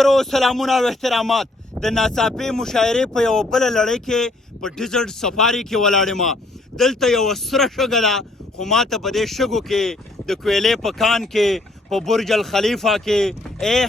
متشکرو سلامونه او احترامات د ناڅاپي مشاعرې په یوه بله لړۍ کې په ډیزرټ سفاري کې ولاړ یم. دلته یوه سره شګه ده، خو ماته په دې شګو کې د کویلې په کان کې په برج الخلیفه کې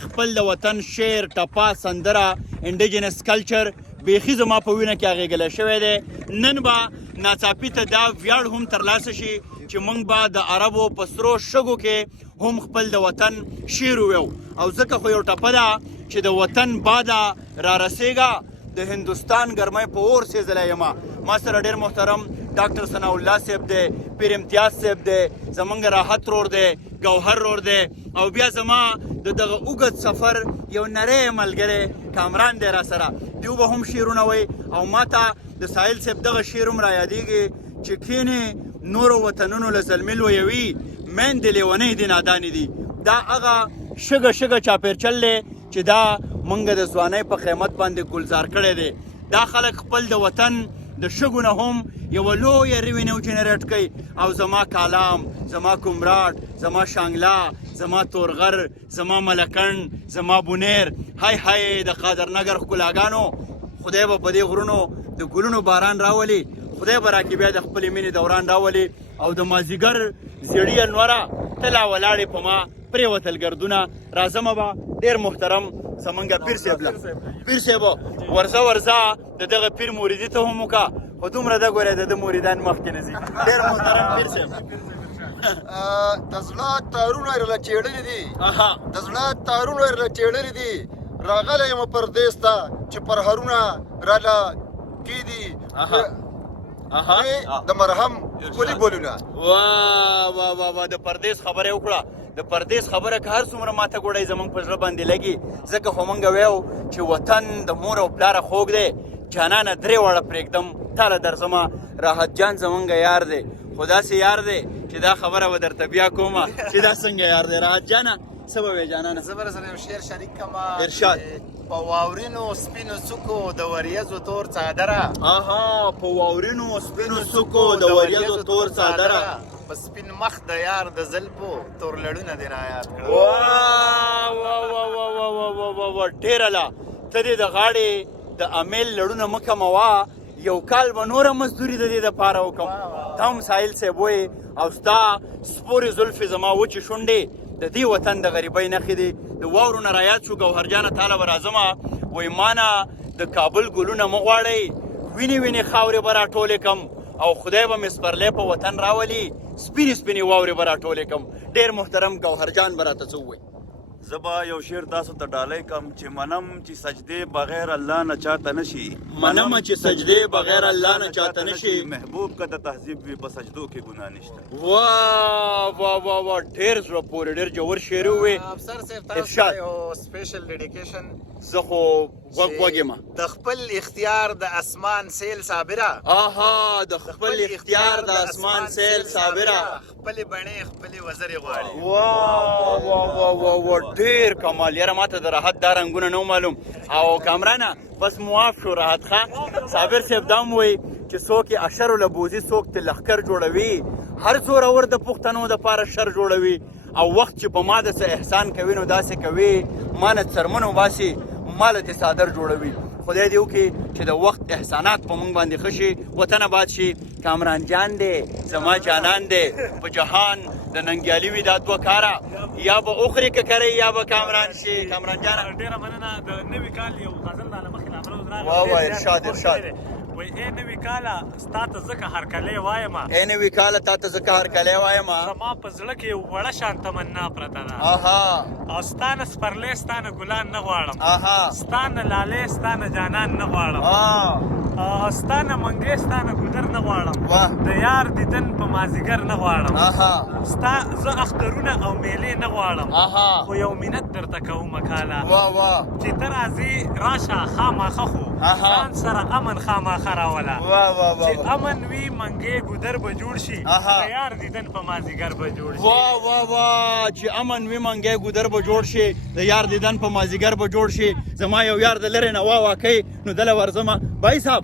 خپل د وطن شعر، ټپه، سندره، انډیجنس کلچر بیخي زما په وینه کې اغېږلی شوی دی. نن به ناڅاپي ته دا ویاړ هم ترلاسه شي چې موږ به د عربو په سرو شګو کې هم خپل د وطن شعر وویو. او ځکه خو یو ټپه ده چې د وطن باده را رسېږه، د هندوستان ګرمۍ په اور سېزلی یم. ما سره ډېر محترم ډاکټر ثناء الله صاحب دی، پیر امتیاز صاحب دی، زمونږ راحت رور دی، ګوهر رور دی، او بیا زما د دغه اوږد سفر یو نری ملګری کامران دی را سره. دیو به هم شعرونه وایي او ما ته د ساحل صاحب دغه شعر هم را یادېږي چې کینې نورو وطنونو له زلمي لویوي، میندې لیونۍ دي نادانې دي. دا هغه شګه شګه چاپېرچل دی چې دا موږ د ځوانۍ په قیمت باندې ګلزار کړی دی. دا خلک خپل د وطن د شګو نه هم یوه لویه ریونیو جنریټ کوي. او زما کالام، زما کمراټ، زما شانګلا، زما تورغر، زما ملکن، زما بونیر، های های د قادرنګر ښکلاګانو، خدای به په دې غرونو د ګلونو باران راولي، خدای به راکې بیا د خپلې مینې دوران راولي. او د مازدیګر زیړي انوره ته لا ولاړې په ما پرېوتل ګردونه. راځمه به ډېر محترم زمونږ پیر صاحب له. پیر صاحب ورځه ورځه د دغه پیر موریدي ته هم وکړه، خو دومره ده ګورې د ده موریدان مخکې نه ځي. ډېر محترم پیر صاحب، د زړه تارونه یې راله چېړلي دي، د زړه تارونه یې راله چېړلي دي. راغلی یم پردیس ته چې پرهرونه راله کېدي د مرهم ښکلي بولونه. واه واه واه واه، د پردیس خبره یې وکړه. د پردیس خبره که هر څومره ماته ګوډی زموږ په زړه باندې لګي، ځکه خو موږ ویو چې وطن د مور او پلاره خوږ دی. جانانه درې واړه پرېږدم تاله درځمه، راحت جان زمونږ یار دی، خو داسې یار دی چې دا خبره به درته بیا کومه چې دا څنګه یار دی. راحت جانه څه به وې جانانه؟ زه به سره یو شعر شریک کړم. ارشاد. په واورینو سپینو څوکو د وریځو تور څادره، په واورینو سپینو څوکو د وریځو تور څادره، په سپین مخ د یار د زلفو تور لړونه دې رایاد کړه. واه واه واه واه واه واه واه واه، ډېره لا ته دې د غاړې د امیل لړونه مه کموه، یو کال به نوره مزدوري د دې دپاره وکړم. ته هم ساحل صاحب وایې او ستا سپورې زلفې زما وچې شونډې د دې وطن د غریبۍ نښې دي. د واورو نه رایاد شو ګوهرجانه تاله به راځمه، وایي ما نه د کابل ګلونه مه غواړئ، وینې وینې خاورې به راټولې کړم او خدای به مې سپرلی په وطن راولي، سپینې سپینې واورې به راټولې کړم. ډېر محترم ګوهرجان به راته څه ووایي؟ زه به یو شعر تاسو ته ډالۍ کړم چې منم چې سجدې بغیر الله نه چاته نشي، منم چې سجدې بغیر الله نه چاته نشي، محبوب که د تهذیب وي په سجدو کې ګناه نشته. واه واه واه واه، ډېر زړه پورې ډېر ژور شعر ووایې. افسر صاحب تاسو ته یو سپیشل ډیډیکیشن. زه خو غوږ یم. د خپل اختیار د اسمان سیل صابره، د خپل اختیار د اسمان سیل صابره، خپلې بڼې خپلې وزرې غواړي. واه واه واه واه واه، ډېر کمال. یاره ماته د راحت دا رنګونه نه معلوم. او کامرانه بس معاف شو راحت ښه. صابر صاحب دا هم وایي چې څوک یې اشرو له بوزي، څوک ترې لښکر جوړوي، هر زورور د پښتنو دپاره شر جوړوي. او وخت چې په ما د څه احسان کوي نو داسې کوي، ما نه څرمن وباسي، ما له دې څادر جوړوي. خدای دې وکړي چې د وخت احسانات په موږ باندې ښه شي، وطن آباد شي. کامران جان دی زما جانان دی، په جهان د ننګیالي وي دا دوه کاره، یا به اخري که کرئ یا به کامران شي. کامران جان ډېره مننه. د نوي کال یو غزل راله مخکې راغلی، واه واه، ارشاد ارشاد. وایي ای نوي کاله ستا ته ځکه هرکلی وایم، ای نوي کاله تا ته ځکه هرکلی وایم، زما په زړه کې یو وړه شان تمنا پرته ده. او ستا نه سپرلی ستا نه ګلان نه غواړم، ستا نه لالې ستا نه جانان نه غواړم، ستا نه منګې ستا نه ګودر نه غواړم، د یار دیدن په مازدیګر نه غواړم، ستا زه اخترونه او میلې نه غواړم، خو یو منت درته کومه کاله چې ته راځې راشه خامخه، خو ځان سره امن خامخه راوله، چې امن وي منګې ګودر به جوړ شي، د یار دیدن په مازدیګر به جوړ شي. واه واه واه، چې امن وي منګې ګودر به جوړ شي، د یار دیدن په مازدیګر به جوړ شي. زما یو یار د لرې نه واہ واہ کوي، نو دله ورځمه. بھائی صاحب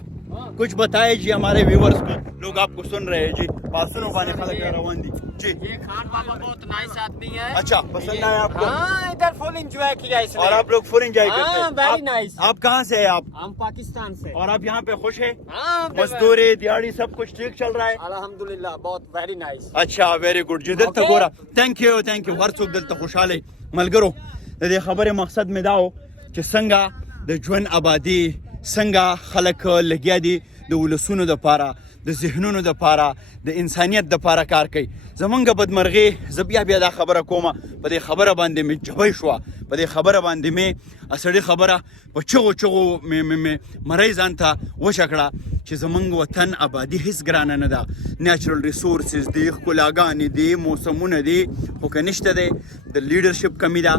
کچھ بتائے جی، ہمارے ویورز کو، لوگ آپ کو سن رہے ہیں جی، پاسونوں باندې خلک روان دي. जी ये खान बाबा बहुत नाइस आदमी है। अच्छा, पसंद आया आपको? हाँ, इधर फुल एंजॉय किया इसने। और आप लोग फुल एंजॉय करते हाँ, हैं? very nice। आप कहाँ से हैं आप? हम पाकिस्तान से। और आप यहाँ पे खुश हैं? हाँ, मजदूरी दिहाड़ी सब कुछ ठीक चल रहा है? अल्हम्दुलिल्लाह बहुत वेरी नाइस। अच्छा, वेरी गुड जी। दिल Okay. गोरा, थैंक यू हर څوک دلته خوشاله ملګرو. د دې خبره مقصد مې داو چې څنګه د ژوند آبادی څنګه خلک لګیا دي د ولسونو د پاره د ذهنونو د پاره د انسانیت د پاره کار کوي. زمونږ بدمرغي زه بیا دا خبره کومه په دې خبره باندې مې جبۍ شوه، په دې خبره باندې مې اصلي خبره په چغو مې مړی ځان ته وچه کړه چې زمونږ وطن آبادي هیڅ ګرانه نه ده. نیچرل ریسورسز دي، ښکلاګانې دي، موسمونه دي، خو که نشته دی د لیډرشپ کمی ده،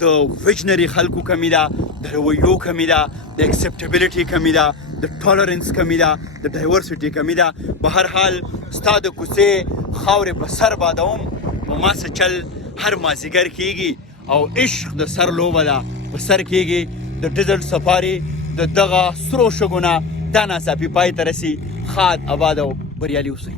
د ویژنري خلکو کمی ده، د رویو کمی ده، د اکسپټیبلیټي کمی ده، د ټالرنس کمی ده، د ډایورسټي کمی ده. په هر حال ستا د کوڅې خاورې په سر بادوم، په ما څه چل هر مازدیګر کیږي او عشق د سر لوبه ده په سر کیږي. د ډیزرټ سفاري د دغه سرو شګونه دا ناڅاپي پای ته رسي. ښاد، آباد او بریالي اوسئ.